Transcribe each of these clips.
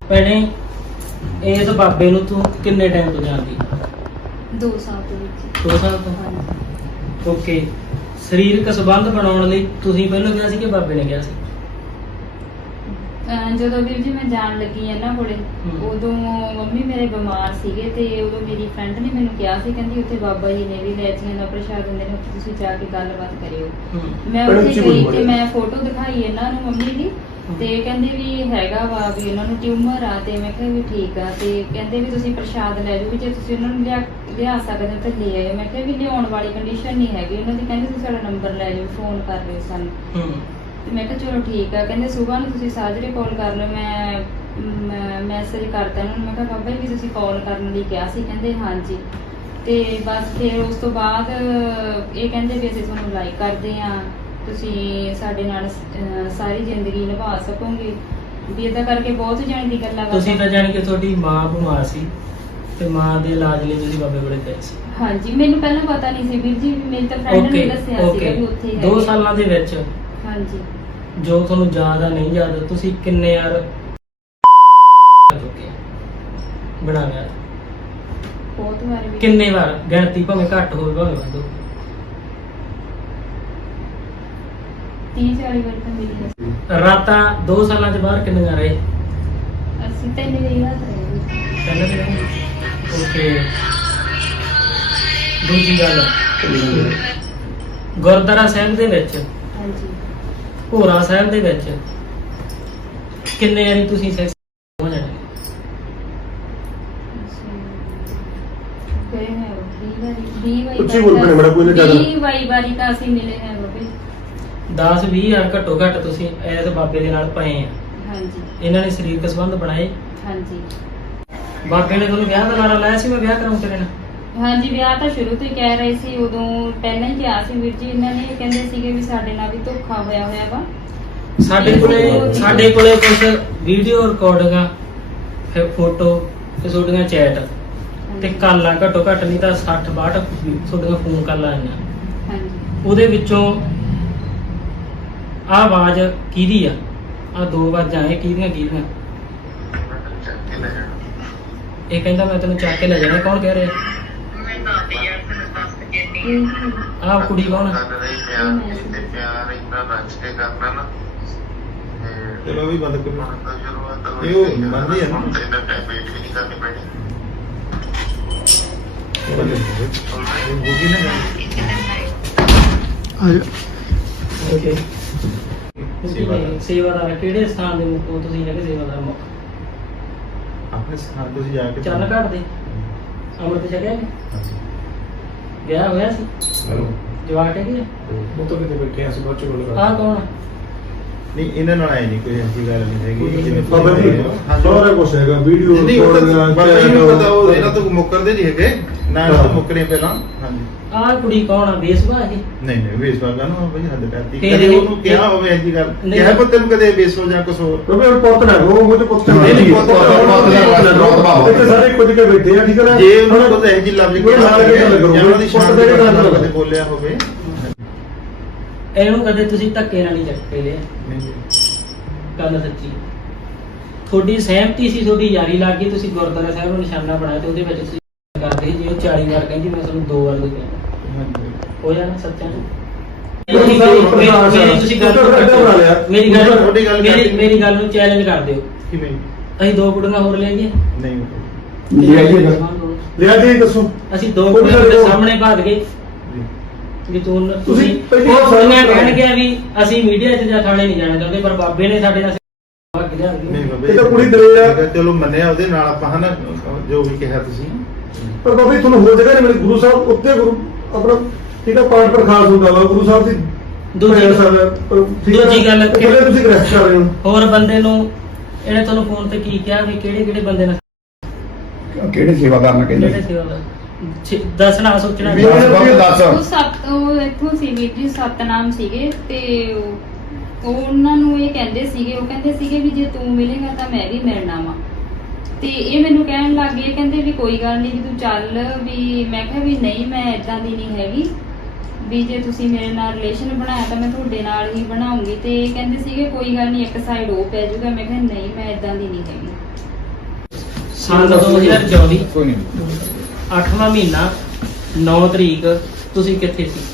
ਭੈਣੇ ਇਸ ਬਾਬੇ ਨੂੰ ਤੂੰ ਕਿੰਨੇ ਟਾਈਮ ਤੋਂ ਜਾਣਦੀ? 2 ਸਾਲ ਦੇ ਵਿੱਚ। 2 ਸਾਲ ਤੋਂ। ਹਾਂਜੀ। ਓਕੇ, ਸਰੀਰਕ ਸੰਬੰਧ ਬਣਾਉਣ ਲਈ ਤੁਸੀਂ ਪਹਿਲਾਂ ਕਿਹਾ ਸੀ ਕਿ ਬਾਬੇ ਨੇ ਕਿਹਾ ਸੀ? ਜਦੋਂ ਵੀਰ ਜੀ ਮੈਂ ਜਾਣ ਲੱਗੀ ਇਹਨਾਂ ਕੋਲੇ, ਉਦੋਂ ਮੰਮੀ ਮੇਰੇ ਬਿਮਾਰ ਸੀਗੇ ਤੇ ਉਦੋਂ ਮੇਰੀ ਫਰੈਂਡ ਨੇ ਮੈਨੂੰ ਕਿਹਾ ਸੀ, ਕਹਿੰਦੀ ਉੱਥੇ ਬਾਬਾ ਜੀ ਨੇ ਵੀ ਲੈਚੀਆਂ ਦਾ ਪ੍ਰਸ਼ਾਦ ਦਿੰਦੇ ਨੇ, ਉੱਥੇ ਤੁਸੀਂ ਜਾ ਕੇ ਗੱਲਬਾਤ ਕਰਿਓ। ਮੈਂ ਉੱਥੇ ਗਈ ਤੇ ਮੈਂ ਫੋਟੋ ਦਿਖਾਈ ਇਹਨਾਂ ਨੂੰ ਮੰਮੀ ਦੀ, ਤੇ ਕਹਿੰਦੇ ਵੀ ਹੈਗਾ ਵਾ ਵੀ ਉਹਨਾਂ ਨੂੰ ਟਿਊਮਰ ਆ, ਤੇ ਮੈਂ ਕਿਹਾ ਵੀ ਠੀਕ ਆ, ਤੇ ਕਹਿੰਦੇ ਵੀ ਤੁਸੀਂ ਪ੍ਰਸ਼ਾਦ ਲੈ ਜਾਓ, ਵੀ ਜੇ ਤੁਸੀਂ ਉਹਨਾਂ ਨੂੰ ਲਿਆ ਸਕਦੇ ਹੋ ਤਾਂ ਲੈ ਆਇਓ। ਮੈਂ ਕਿਹਾ ਵੀ ਲਿਆਉਣ ਵਾਲੀ ਕੰਡੀਸ਼ਨ ਨਹੀਂ ਹੈਗੀ ਉਹਨਾਂ ਦੀ, ਕਹਿੰਦੇ ਤੁਸੀਂ ਸਾਡਾ ਨੰਬਰ ਲੈ ਜਾਓ, ਫੋਨ ਕਰ ਲਿਓ ਸਾਨੂੰ। ਤੇ ਮੈਂ ਕਿਹਾ ਚਲੋ ਠੀਕ ਆ। ਕਹਿੰਦੇ ਸਵੇਰ ਨੂੰ ਤੁਸੀਂ ਸਾਜਰੇ ਕਾਲ ਕਰ ਲਓ। ਮੈਂ ਮੈਸੇਜ ਕਰਤਾ ਉਹਨਾਂ ਨੂੰ, ਮੈਂ ਕਿਹਾ ਬਾਬਾ ਜੀ ਤੁਸੀਂ ਕਾਲ ਕਰਨ ਲਈ ਕਿਹਾ ਸੀ? ਕਹਿੰਦੇ ਹਾਂਜੀ। ਤੇ ਬਸ ਫਿਰ ਉਸ ਤੋਂ ਬਾਅਦ ਇਹ ਕਹਿੰਦੇ ਵੀ ਅਸੀਂ ਤੁਹਾਨੂੰ ਲਾਈਕ ਕਰਦੇ ਹਾਂ, ਤੁਸੀਂ ਸਾਡੇ ਨਾਲ ਸਾਰੀ ਜ਼ਿੰਦਗੀ ਨਿਭਾ ਸਕੋਗੇ, ਵੀ ਏਦਾਂ ਕਰਕੇ ਬਹੁਤ ਜਾਣੇ ਦੀ ਗੱਲਾਂ ਤੁਸੀਂ ਤਾਂ ਜਾਣ ਕੇ ਤੁਹਾਡੀ ਮਾਂ ਬਿਮਾਰ ਸੀ ਤੇ ਮਾਂ ਦੇ ਇਲਾਜ ਲਈ ਤੁਸੀਂ ਬਾਬੇ ਕੋਲੇ ਗਏ ਸੀ? ਹਾਂਜੀ। ਮੈਨੂੰ ਪਹਿਲਾਂ ਪਤਾ ਨਹੀਂ ਸੀ ਵੀਰ ਜੀ, ਮੇਰੀ ਤਾਂ ਫਰੈਂਡ ਨੇ ਦੱਸਿਆ ਸੀਗਾ ਵੀ ਉੱਥੇ ਹੈ। 2 ਸਾਲਾਂ ਦੇ ਵਿੱਚ ਹਾਂਜੀ। ਜੋ ਤੁਹਾਨੂੰ ਯਾਦ ਆ ਨਹੀਂ ਯਾਦ, ਤੁਸੀਂ ਕਿੰਨੇ ਯਾਰ ਬਣਾ ਲਿਆ? ਬਹੁਤ ਵਾਰ ਵੀ। ਕਿੰਨੇ ਵਾਰ? ਗਿਣਤੀ ਭਾਵੇਂ ਘੱਟ ਹੋਵੇ ਭਾਵੇਂ ਵੱਧ ਹੋਵੇ। 30-40 ਵਾਰ ਤਾਂ ਮਿਲੀ ਹੈ। ਰਾਤਾਂ 2 ਸਾਲਾਂ ਚ ਬਾਹਰ ਕਿੰਨੀਆਂ ਰਹੇ? ਅਸੀਂ 3 ਦਿਨ ਰਾਤ ਰਹੇ। ਓਕੇ। ਦੂਜੀ ਗੱਲ, ਗੁਰਦੁਆਰਾ ਸਾਹਿਬ ਦੇ ਵਿੱਚ, ਹਾਂਜੀ, ਭੋਰਾ ਸਾਹਿਬ ਦੇ ਵਿੱਚ ਕਿੰਨੇ ਵਾਰੀ ਤੁਸੀਂ ਸੈਕਸ ਹੋ ਜਾਣਾ? ਗਏ ਹੈ 20 ਵਾਰੀ। ਉੱਚੀ ਬੋਲ ਪਣੇ, ਮੇਰਾ ਕੋਈ ਨਹੀਂ ਜ਼ਿਆਦਾ। 20 ਵਾਰੀ ਤਾਂ ਅਸੀਂ ਮਿਲੇ ਹੈ ਬਾਬੇ। 10-20 ਵਾਰ ਘੱਟੋ ਘੱਟ ਤੁਸੀਂ ਇਸ ਬਾਬੇ ਦੇ ਨਾਲ ਪਏ ਆ। ਹਾਂਜੀ। ਇਹਨਾਂ ਨੇ ਸਰੀਰਕ ਸੰਬੰਧ ਬਣਾਏ। ਹਾਂਜੀ। ਬਾਬੇ ਨੇ ਤੁਹਾਨੂੰ ਵਿਆਹ ਦਾ ਨਾਰਾ ਲਾਇਆ ਸੀ, ਮੈਂ ਵਿਆਹ ਕਰਾਉਂ ਤੇਰੇ ਨਾਲ? ਹਾਂਜੀ, ਵਿਆਹ ਤਾਂ ਸ਼ੁਰੂ ਤੋਂ ਹੀ ਕਹਿ ਰਹੇ ਸੀ, ਉਦੋਂ ਪਹਿਲਾਂ ਹੀ ਕਿਹਾ ਸੀ ਵੀਰ ਜੀ ਇਹਨਾਂ ਨੇ। ਕਹਿੰਦੇ ਸੀਗੇ ਵੀ ਸਾਡੇ ਨਾਲ ਵੀ ਧੋਖਾ ਹੋਇਆ ਵਾ। ਸਾਡੇ ਕੋਲੇ ਕੁਝ ਵੀਡੀਓ ਰਿਕਾਰਡਿੰਗਾਂ, ਫਿਰ ਫੋਟੋ ਤੇ ਤੁਹਾਡੀਆਂ ਚੈਟ ਤੇ ਕਾਲਾਂ, ਘੱਟੋ ਘੱਟ ਨਹੀਂ ਤਾਂ 60-62 ਤੁਹਾਡੀਆਂ ਫੋਨ ਕਾਲਾਂ ਆਈਆਂ। ਹਾਂਜੀ। ਉਹਦੇ ਵਿੱਚੋਂ ਆਹ ਆਵਾਜ਼ ਕਿਹਦੀ ਆ? ਆਹ 2 ਆਵਾਜ਼ਾਂ ਇਹ ਕਿਹਦੀਆਂ? ਇਹ ਕਹਿੰਦਾ ਮੈਂ ਤੈਨੂੰ ਚੱਕ ਕੇ ਲੈ ਜਾਣਾ। ਕੌਣ ਕਹਿ ਰਿਹਾ? ਆਹ ਕੁੜੀ ਕੌਣ ਆ? ਚਲੋ ਵੀ ਬੰਦ ਕਰੋ। ਇਹ ਉਹ ਬੰਦ ਹੀ ਹੈ ਨਾ। ਓਕੇ। ਸੇਵਾਦਾਰ ਕਿਹੜੇ ਸਥਾਨ ਦੇ ਮੁੱਖ ਹੋ ਤੁਸੀਂ? ਹੈਗੇ ਸੇਵਾਦਾਰ ਮੁੱਖ ਆਪਣੇ ਸਥਾਨ ਤੋਂ ਜਾ ਕੇ ਚੰਨ ਘਾਟ ਦੇ ਅੰਮ੍ਰਿਤ ਛਕਿਆ ਕਿ ਵਿਆਹ ਹੋਇਆ ਸੀ? ਜਵਾਕ ਹੈਗੀ ਆ? ਉਹ ਤੋਂ ਕਿਤੇ ਬੈਠੇ ਅਸੀਂ ਬਾਅਦ ਚ ਗੱਲ ਕਰਦੇ। ਆਹ ਕੌਣ ਆ? ਨਹੀਂ, ਇਹਨਾਂ ਨਾਲ ਆਏ ਨਹੀਂ, ਕੋਈ ਐਸੀ ਗੱਲ ਨਹੀਂ ਹੈਗੀ। ਜਿਵੇਂ ਸਾਰਾ ਕੁਝ ਹੈਗਾ, ਵੀਡੀਓ ਨਹੀਂ ਉਹ ਤਾਂ ਬਾਬਾ ਜੀ ਨੂੰ ਪਤਾ, ਉਹ ਇਹਨਾਂ ਤੋਂ ਮੁੱਕਰਦੇ ਨਹੀਂ ਹੈਗੇ ਨਾ, ਇਹਨਾਂ ਤੋਂ ਮੁੱਕਰੇ ਪਹਿਲਾਂ। ਹਾਂਜੀ। ਆਹ ਕੁੜੀ ਕੌਣ ਆ? ਬੇਸਵਾ ਇਹ? ਨਹੀਂ ਵੇਸਵਾ ਨਾ ਬਈ, ਹੱਦ ਕਰਤੀ। ਫਿਰ ਕਦੇ ਉਹਨੂੰ ਕਿਹਾ ਹੋਵੇ ਐਸੀ ਗੱਲ? ਕਿਹਾ ਪੁੱਤ ਨੂੰ ਕਦੇ ਵੇਸੋ ਜਾਂ ਕੁਛ ਹੋਰ? ਕਿਉਂਕਿ ਉਹ ਪੁੱਤ ਨਾ ਉਹ ਮੁਝੇ ਪੁੱਤ ਨਹੀਂ, ਪੁੱਤ ਇੱਥੇ ਸਾਰੇ ਕੁਝ ਕੇ ਬੈਠੇ ਆ, ਠੀਕ ਹੈ ਨਾ? ਜੇ ਉਹਨਾਂ ਕੋਲ ਇਹ ਜੀ ਲਫ਼ਜ਼ ਕੋਈ ਨਾਲ ਕੇ ਗੱਲ ਕਰੋ, ਜਾਂ ਉਹਨਾਂ ਦੀ ਸ਼ਾਨ ਪੁੱਤ ਦੇ ਨਾਲ ਕਦੇ ਬੋਲਿਆ ਹੋਵੇ। ਇਹਨੂੰ ਕਦੇ ਤੁਸੀਂ ਧੱਕੇ ਨਾਲ ਨਹੀਂ ਚੱਕ ਕੇ ਲਿਆ? ਨਹੀਂ, ਗੱਲ ਸੱਚੀ। ਤੁਹਾਡੀ ਸਹਿਮਤੀ ਸੀ, ਤੁਹਾਡੀ ਯਾਰੀ ਲੱਗ ਗਈ, ਤੁਸੀਂ ਗੁਰਦੁਆਰਾ ਸਾਹਿਬ ਨੂੰ ਨਿਸ਼ਾਨਾ ਬਣਾਇਆ ਤੇ ਉਹਦੇ ਵਿੱਚ ਤੁਸੀਂ ਕਰਦੇ ਸੀ। ਜੇ ਉਹ 40 ਵਾਰ ਕਹਿੰਦੀ ਮੈਂ ਤੁਹਾਨੂੰ 2 ਵਾਰ ਕਿਹਾ, ਹੋ ਜਾਣਾ ਸੱਚਾ? ਮੇਰੀ ਗੱਲ ਨੂੰ ਚੈਲੰਜ ਕਰ ਦਿਓ। ਕਿਵੇਂ? ਅਸੀਂ 2 ਕੁੜੀਆਂ ਹੋਰ ਲੈ ਗਏ? ਨਹੀਂ ਲਿਆ ਜੀ, ਦੱਸੋ। ਅਸੀਂ 2 ਕੁੜੀਆਂ ਦੇ ਸਾਹਮਣੇ ਭਾਗ ਗਏ ਵੀ ਤੁਸੀਂ ਪਹਿਲਾਂ ਕਹਿਣਗੇ ਵੀ ਅਸੀਂ ਮੀਡੀਆ 'ਚ ਜਾਂ ਥਾਣੇ ਨਹੀਂ ਜਾਣਾ ਚਾਹੁੰਦੇ, ਪਰ ਬਾਬੇ ਨੇ ਸਾਡੇ ਨਾਲ ਨਹੀਂ ਬਾਬੇ, ਇਹ ਤਾਂ ਕੁੜੀ ਦਲੇਰ ਆ। ਚਲੋ ਮੰਨਿਆ ਉਹਦੇ ਨਾਲ ਆਪਾਂ, ਹਨਾ, ਜੋ ਵੀ ਕਿਹਾ ਤੁਸੀਂ। ਪਰ ਬਾਬਾ ਜੀ ਤੁਹਾਨੂੰ ਹੋਰ ਜਗ੍ਹਾ ਨਹੀਂ ਮਿਲੀ। ਗੁਰੂ ਸਾਹਿਬ ਉੱਤੇ ਗੁਰੂ ਆਪਣਾ ਠੀਕ ਹੈ ਪਾਠ ਪ੍ਰਖਾਸ ਹੁੰਦਾ ਵਾ ਗੁਰੂ ਸਾਹਿਬ ਦੀ। ਦੂਜੀ ਗੱਲ ਤੁਸੀਂ ਗ੍ਰਸਤ ਕਰ ਰਹੇ ਹੋ ਹੋਰ ਬੰਦੇ ਨੂੰ। ਇਹਨੇ ਤੁਹਾਨੂੰ ਫੋਨ ਤੇ ਕੀ ਕਿਹਾ ਵੀ ਕਿਹੜੇ ਬੰਦੇ ਨਾਲ, ਕਿਹੜੇ ਸੇਵਾਦਾਰ ਨੇ ਕਹਿੰਦੇ? ਕਿਹੜੇ ਸੇਵਾਦਾਰ ਦੱਸਣਾ ਸੋਚਣਾ? ਉਹ ਇੱਥੋਂ ਸੀ ਵੀਰ ਜੀ, ਸਤਨਾਮ ਸੀਗੇ, ਤੇ ਉਹਨਾਂ ਨੂੰ ਇਹ ਕਹਿੰਦੇ ਸੀਗੇ ਵੀ ਜੇ ਤੂੰ ਮਿਲੇਗਾ ਤਾਂ ਮੈਂ ਵੀ ਮਿਲਣਾ ਵਾ। ਤੇ ਇਹ ਮੈਨੂੰ ਕਹਿਣ ਲੱਗ ਗਏ, ਕਹਿੰਦੇ ਵੀ ਕੋਈ ਗੱਲ ਨਹੀਂ ਵੀ ਤੂੰ ਚੱਲ ਵੀ। ਮੈਂ ਕਿਹਾ ਵੀ ਨਹੀਂ, ਮੈਂ ਇਦਾਂ ਦੀ ਨਹੀਂ ਹੈਗੀ, ਵੀ ਜੇ ਤੁਸੀਂ ਮੇਰੇ ਨਾਲ ਰਿਲੇਸ਼ਨ ਬਣਾਇਆ ਤਾਂ ਮੈਂ ਤੁਹਾਡੇ ਨਾਲ ਹੀ ਬਣਾਉਂਗੀ। ਤੇ ਕਹਿੰਦੇ ਸੀਗੇ ਕੋਈ ਗੱਲ ਨਹੀਂ, ਇੱਕ ਸਾਈਡ ਉਹ ਪੈ ਜਾਊਗਾ। ਮੈਂ ਕਿਹਾ ਨਹੀਂ, ਮੈਂ ਇਦਾਂ ਦੀ ਨਹੀਂ ਹੈਗੀ। ਸਾਲ 2024 ਕੋਈ ਨਹੀਂ 8ਵਾਂ ਮਹੀਨਾ 9 ਤਰੀਕ ਤੁਸੀਂ ਕਿੱਥੇ ਸੀ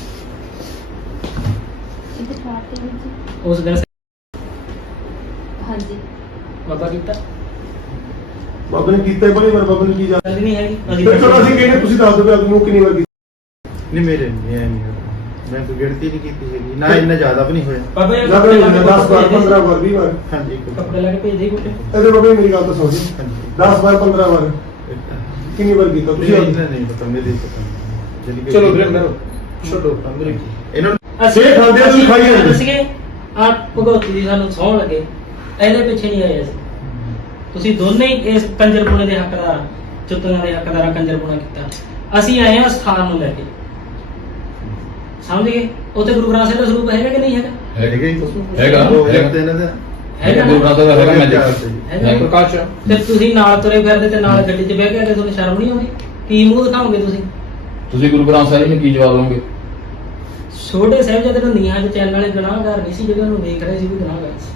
ਇੱਥੇ ਪਾਰਟੀ ਵਿੱਚ ਉਸ ਦਿਨ ਹਾਂਜੀ ਬਾਬਾ ਕੀਤਾ ਬਾਬਾ ਨੇ ਕੀਤਾ ਬੜੀ ਵਾਰ, ਬਾਬਾ ਨੇ ਕੀ ਜਾ ਗੱਲ ਨਹੀਂ ਹੈਗੀ ਅਸੀਂ ਫਿਰ ਚਲੋ ਅਸੀਂ ਕਹਿੰਦੇ ਤੁਸੀਂ ਦੱਸ ਦਿਓ ਵੀ ਆਪ ਨੂੰ ਕਿੰਨੀ ਵਾਰ ਕੀਤੀ। ਨਹੀਂ ਮੇਰੇ ਨਹੀਂ ਐ ਨਹੀਂ ਹੋਇਆ। ਮੈਂ ਕੋਈ ਗਿਣਤੀ ਨਹੀਂ ਕੀਤੀ ਹੈਗੀ ਨਾ, ਇੰਨਾ ਜ਼ਿਆਦਾ ਵੀ ਨਹੀਂ ਹੋਇਆ। ਬਾਬਾ ਇਹ ਨਾ ਕੱਪੜੇ ਲਾ ਕੇ 10 ਵਾਰ 15 ਵਾਰ 20 ਵਾਰ ਹਾਂਜੀ ਕੱਪੜੇ ਲਾ ਕੇ ਭੇਜ ਦੇ ਕੁੱਤੇ ਇਹਦੇ ਬਾਬਾ ਮੇਰੀ ਗੱਲ ਤਾਂ ਸੁਣ ਜੀ, 10 ਵਾਰ 15 ਵਾਰ ਕਿੰਨੀ ਵਾਰ ਕੀਤਾ ਤੁਸੀਂ ਆਪ? ਨਹੀਂ ਪਤਾ, ਮੇਰੇ ਪਤਾ ਨਹੀਂ। ਚਲੋ ਵੀਰੇ ਕਰੋ ਛੱਡੋ ਮੇਰੇ ਇਹਨਾਂ ਨੂੰ ਸੇ ਖਾਂਦੇ ਆ, ਤੁਸੀਂ ਖਾਈ ਜਾਂਦੇ। ਸੀਗੇ ਆ ਭਗਵਤੀ ਦੀ ਸਾਨੂੰ ਸੌਂ ਲੱਗੇ ਇਹਦੇ ਪਿੱਛੇ ਨਹੀਂ ਆਏ ਅਸੀਂ। ਤੁਸੀਂ ਦੋਨੇ ਹੀ ਇਸ ਕੰਜਰਪੁਣੇ ਦੇ ਹੱਕਦਾਰ, ਚੁੱਤਿਆਂ ਦੇ ਹੱਕਦਾਰਾਂ ਕੰਜਰਪੁਣਾ ਕੀਤਾ। ਅਸੀਂ ਆਏ ਹਾਂ ਸਥਾਨ ਨੂੰ ਲੈ ਕੇ, ਸਮਝ ਗਏ? ਉੱਥੇ ਗੁਰੂ ਗ੍ਰੰਥ ਸਾਹਿਬ ਦਾ ਸਰੂਪ ਹੈਗਾ ਕਿ ਨਹੀਂ ਹੈਗਾ? ਹੈਗਾ ਹੈਗਾ ਗੁਰੂ ਗ੍ਰੰਥ ਸਾਹਿਬ ਦਾ ਹੈਗਾ ਮੈਜਿਕ ਹੈਗਾ। ਪ੍ਰਕਾਸ਼ ਤੇ ਤੁਸੀਂ ਨਾਲ ਤੁਰੇ ਫਿਰਦੇ ਤੇ ਨਾਲ ਗੱਡੀ 'ਚ ਬਹਿ ਕੇ ਆ ਕੇ ਤੁਹਾਨੂੰ ਸ਼ਰਮ ਨਹੀਂ ਆਉਂਦੀ? ਕੀ ਮੂੰਹ ਦਿਖਾਓਗੇ ਤੁਸੀਂ? ਤੁਸੀਂ ਗੁਰੂ ਗ੍ਰੰਥ ਸਾਹਿਬ ਨੂੰ ਕੀ ਜਵਾਬ ਦਵੋਗੇ? ਛੋਟੇ ਸਾਹਿਬਜ਼ਾਦੇ ਨੂੰ ਨੀਹਾਂ 'ਚ ਚੈਨ ਵਾਲੇ ਗੁਨਾਹਗਾਰ ਨਹੀਂ ਸੀ ਜਿਹੜੇ ਉਹਨੂੰ ਦੇਖ ਰਹੇ ਸੀ ਵੀ ਗੁਨਾਹਗਾਰ ਸੀ।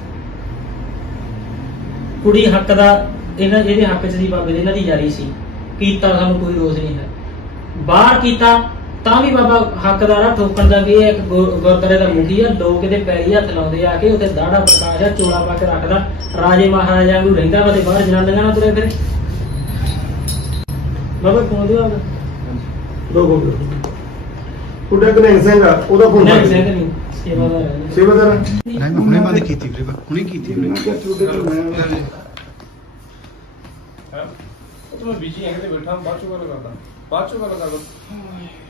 ਕੁੜੀ ਹੱਕ ਦਾ ਇਹਦੇ ਹੱਕ 'ਚ ਸੀ ਬਾਬੇ ਦੇ, ਇਹਨਾਂ ਦੀ ਜਾਰੀ ਸੀ। ਕੀਤਾ ਸਾਨੂੰ ਕੋਈ ਰੋਸ ਨਹੀਂ ਹੈ। ਬਾਹਰ ਕੀਤਾ ਤਾਂ ਵੀ ਬਾਬਾ ਹੱਕਦਾਰ ਆ ਠੋਕਣ ਦਾ। ਵੀ ਇਹ ਇੱਕ ਗੁਰਦੁਆਰੇ ਦਾ ਮੁਖੀ ਆ, ਲੋਕ ਇਹਦੇ ਪੈਰੀ ਹੱਥ ਲਾਉਂਦੇ ਆ ਕੇ। ਉੱਥੇ ਦਾੜਾ ਪ੍ਰਕਾਸ਼ ਆ, ਚੋਲਾ ਪਾ ਕੇ ਰੱਖਦਾ, ਰਾਜੇ ਮਹਾਰਾਜਾ ਨੂੰ ਰਹਿੰਦਾ ਵਾ ਤੇ ਬਾਹਰ ਜਨਾਨੀਆਂ ਨਾਲ ਤੁਰੇ ਫਿਰੇ। ਬਾਬਾ ਫੋਨ ਦਿਓ ਆਪਦਾ। ਲੋਗੋ ਤੁਹਾਡਾ ਕਨੈਕ ਸਿੰਘ ਆ, ਉਹਦਾ ਫੋਨ ਨਹੀਂ ਸਿੰਘ ਨਹੀਂ, ਸੇਵਾਦਾਰ ਹੈ। ਸੇਵਾਦਾਰ ਨਹੀਂ ਹੁਣੇ ਬੰਦ ਕੀਤੀ ਵੀਰੇ, ਹੁਣੇ ਕੀਤੀ ਮੈਂ ਬਿਜੀ ਹਾਂ, ਕਿਤੇ ਬੈਠਾ ਬਾਅਦ ਚੋਂ ਗੱਲ ਕਰਦਾ।